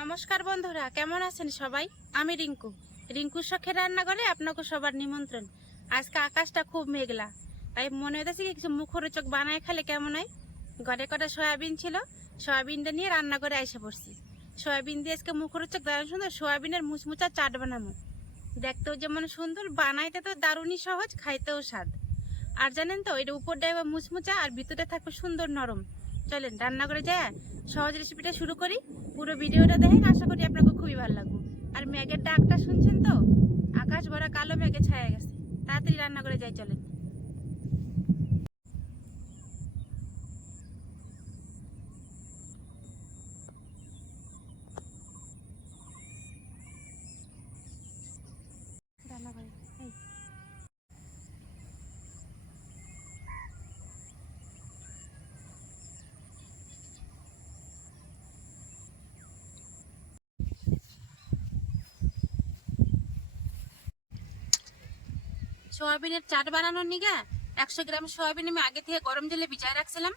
নমস্কার বন্ধুরা, কেমন আছেন সবাই? আমি রিঙ্কু। রিঙ্কুর শখের রান্নাঘরে আপনাকে সবার নিমন্ত্রণ। আজকে আকাশটা খুব মেঘলা, তাই মনে হইতেছে কি কিছু মুখরোচক বানায় খেলে কেমন হয়? ঘরে কটা সয়াবিন ছিল, সয়াবিনটা নিয়ে রান্না করে এসে পড়ছি। সয়াবিন দিয়ে আজকে মুখরোচক দারুণ সুন্দর সয়াবিনের মুচমুচা চাট বানাবো। দেখতেও যেমন সুন্দর, বানাইতে তো দারুণই সহজ, খাইতেও স্বাদ। আর জানেন তো এটা উপরটা এবার মুচমুচা আর ভিতরে থাকবে সুন্দর নরম। চলেন, রান্না করে যায়, সহজ রেসিপিটা শুরু করি। পুরো ভিডিওটা দেখেন, আশা করি আপনাকে খুবই ভালো লাগবে। আর ম্যাগের ডাকটা শুনছেন তো? আকাশ ভরা কালো ম্যাগে ছায়া গেছে। তাড়াতাড়ি রান্না করে যাই, চলেন রান্না করে এই সয়াবিনের চাট বানানোর নিগা একশো গ্রাম সয়াবিন আমি আগে থেকে গরম জলে ভিজায় রাখছিলাম,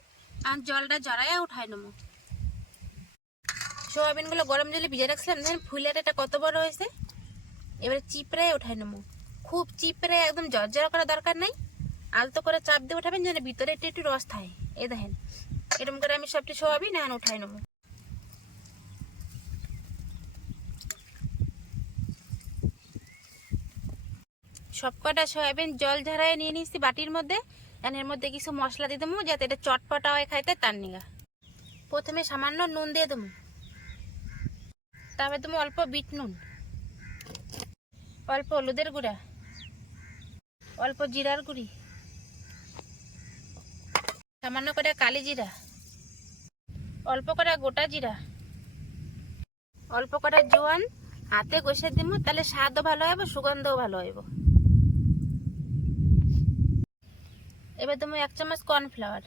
আর জলটা জড়াইয়া উঠাই নেব। সয়াবিনগুলো গরম জলে ভিজায় রাখছিলাম, দেখেন ফুলের এটা কত বড় হয়েছে। এবারে চিপড়ায় উঠাই নেব। খুব চিপড়ে একদম জর্জরা করা দরকার নাই। আলতো করে চাপ দিয়ে উঠাবেন যেন ভিতরে একটু একটু রস থাকে। এই দেখেন, এরকম করে আমি সবটি সয়াবিন এখন উঠাই নেব। সবকটা সয়াবিন জল ঝরায় নিয়ে নিয়েছি বাটির মধ্যে। এর মধ্যে কিছু মশলা দিয়ে দেবো যাতে এটা চটপটা হয় খাইতে তার নিগা। প্রথমে সামান্য নুন দিয়ে দেবো। তারপরে দেবো অল্প বিট নুন। অল্প হলুদের গুঁড়া। অল্প জিরার গুঁড়ি। সামান্য করে কালি জিরা। অল্প করে গোটা জিরা। অল্প করে জোয়ান। হাতে কষে দিব, তাহলে স্বাদও ভালো হবে, সুগন্ধও ভালো হইব এবার দেবো এক চামচ কর্নফ্লাওয়ার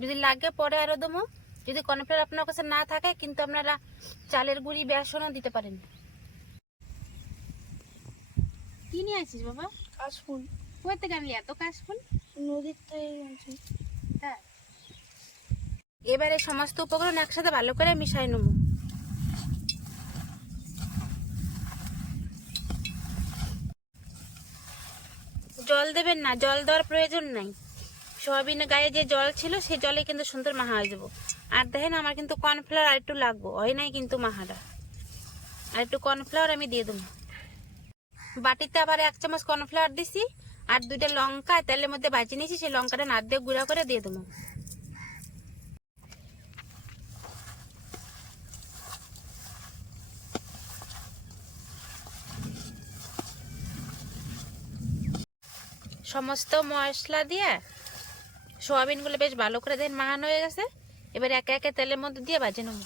যদি লাগে পরে আরও দেবো। যদি কর্নফ্লাওয়ার আপনার কাছে না থাকে কিন্তু আপনারা চালের গুঁড়ি বেসনও দিতে পারেন। কি নিয়ে আসিস বাবা? কাশফুল। কোথা থেকে আনলি? এত কাশফুল? নদীর থেকে তাই এবারে সমস্ত উপকরণ একসাথে ভালো করে মিশাই নেব। জল দেবেন না জল দেওয়ার প্রয়োজন নাই। সোয়াবিনের গায়ে যে জল ছিল সেই জলে কিন্তু সুন্দর মাহা হয়ে যাব আর দেখেন আমার কিন্তু কর্নফ্লাওয়ার আর একটু লাগবো। হয় নাই কিন্তু মাহাটা আর একটু কর্নফ্লাওয়ার আমি দিয়ে দেবো। বাটিতে আবার এক চামচ কর্নফ্লাওয়ার দিছি, আর দুইটা লঙ্কা, তেলের মধ্যে ভাজি নিয়েছি, সেই লঙ্কাটা নাদ দিয়ে গুঁড়া করে দিয়ে দেবো। সমস্ত মশলা দিয়ে সোয়াবিনগুলো বেশ ভালো করে দেন মাহানো হয়ে গেছে। এবার একে একে তেলের মধ্যে দিয়ে ভাজে নেব।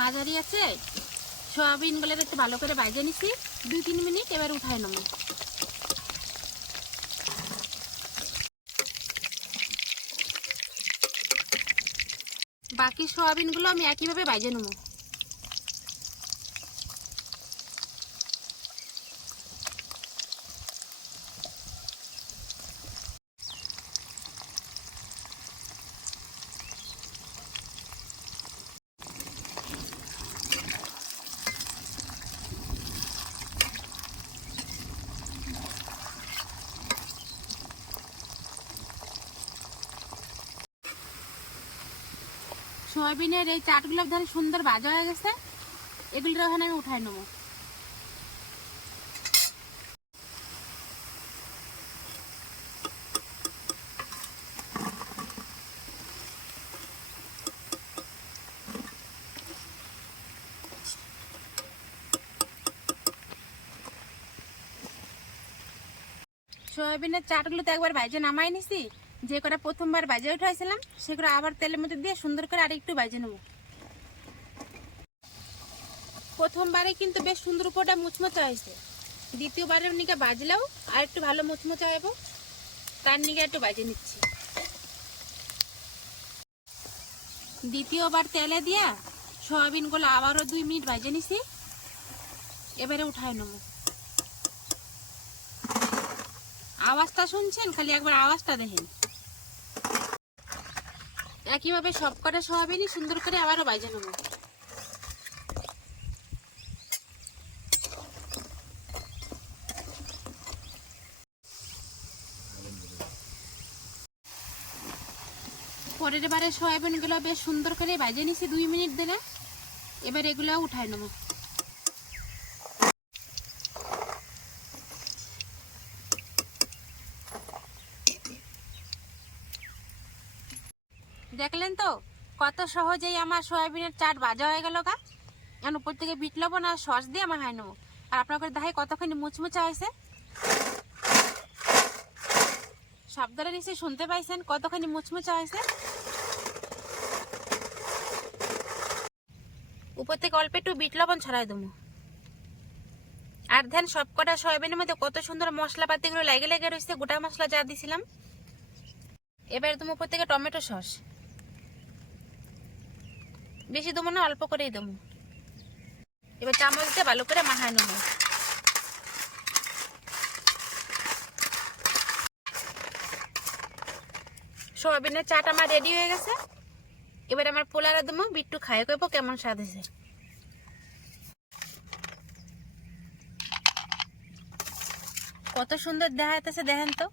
মাঝারি আছে সয়াবিনগুলো একটু ভালো করে ভাজে নিছি। দুই, তিন মিনিট এবার উঠাই নেব। বাকি সয়াবিনগুলো আমি একইভাবে ভাজে নেব। সয়াবিনের এই চাটগুলো ধরে সুন্দর ভাজা হয়ে গেছে, এগুলো এখন আমি উঠাই নেব। সয়াবিনের চাটগুলো তো একবার ভাইজে নামাই নিছি। যে কটা প্রথমবার ভাজে উঠাইছিলাম, সেগুলো আবার তেলের মধ্যে দিয়ে সুন্দর করে আরেকটু বাজে নেব। প্রথমবারে কিন্তু বেশ সুন্দর উপরটা মুচমোচা হয়েছে। দ্বিতীয়বারের নিকে বাজলেও আর একটু ভালো মুচমোচা হব তার নিকে একটু বাজে নিচ্ছি। দ্বিতীয়বার তেলে দিয়া সয়াবিনগুলো আবারও দুই মিনিট বাজে নিছি, এবারে উঠায় নেব। আওয়াজটা শুনছেন? খালি একবার আওয়াজটা দেখেন। একইভাবে সবকটা সয়াবিনই সুন্দর করে আবারও বাজে নেব। পরের বারে সয়াবিনগুলো বেশ সুন্দর করে বাজিয়ে নিছি, দুই মিনিট দিলে। এবার এগুলো উঠায় নেব। দেখলেন তো? কত সহজেই আমার সয়াবিনের চাট বাজা হয়ে গেল গা। এখন উপর থেকে বিট লবণ আর সস দিয়ে আমার হাই নেব। আর আপনার দেখাই কতখানি মুচমুচা হয়েছে? শব্দটা নিশ্চয়ই শুনতে পাইছেন? কতখানি মুচমুচা হয়েছে? উপর থেকে অল্প একটু বিট লবণ ছড়াই দেবো। আর ধ্যান সব কটা সয়াবিনের মধ্যে কত সুন্দর মশলাপাতিগুলো লেগে লেগে রয়েছে, গোটা মশলা যা দিছিলাম। এবার তুমি উপর থেকে টমেটো সস। বেশি দেবো না, অল্প করেই দেবো। এবার চামচ দিয়ে ভালো করে মাখায় নেব। সোয়াবিনের চাট আমার রেডি হয়ে গেছে। এবার আমার পোলারা দেবো, বিট্টু খাই করব কেমন স্বাদ হয়েছে। কত সুন্দর দেখা যাইতেছে দেখেন তো।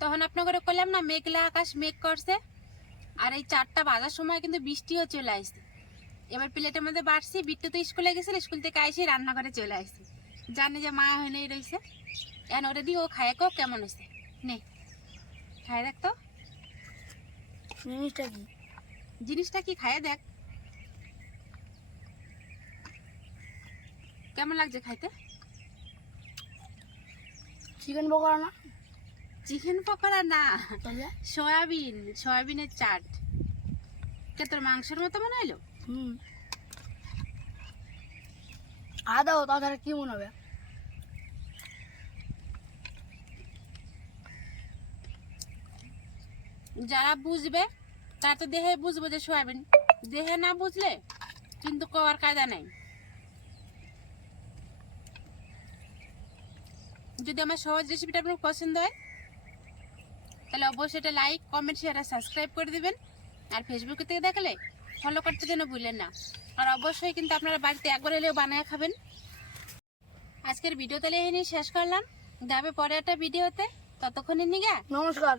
তখন আপনাকে করলাম না মেঘলা আকাশ মেঘ করছে। আর এই চারটা বাজার সময় কিন্তু বৃষ্টিও চলে আসছে। এবার প্লেটের মধ্যে বাড়ছি বিট্টু তো স্কুলে গেছিল স্কুল থেকে আইসি রান্নাঘরে চলে আসছে। জানে যে মা হয়ে রয়েছে এখন ওটা দিয়ে ও খায় কো কেমন হয়েছে নে খায় দেখ তো। জিনিসটা কি? জিনিসটা কি খায় দেখ। কেমন লাগছে খাইতে? চিকেন পকোড়া না? চিকেন পকোড়া না। সয়াবিন সয়াবিনের চাট। কে তোর মাংসের মতো মনে হলো হুম আদাও তাহলে কি মনে হবে? যারা বুঝবে তারা তো দেহে বুঝব যে সয়াবিন। দেহে না বুঝলে কিন্তু কওয়ার কায়দা নাই। যদি আমার সহজ রেসিপিটা আপনার পছন্দ হয় তাহলে অবশ্যই এটা লাইক কমেন্ট শেয়ার আর সাবস্ক্রাইব করে দেবেন। আর ফেসবুকে থেকে দেখালে ফলো করতে যেন ভুলেন না। আর অবশ্যই কিন্তু আপনারা বাড়িতে একবার হলেও বানায় খাবেন। আজকের ভিডিও তাহলে এখানেই শেষ করলাম। যাবে পরে একটা ভিডিওতে ততক্ষণে নিগা। নমস্কার।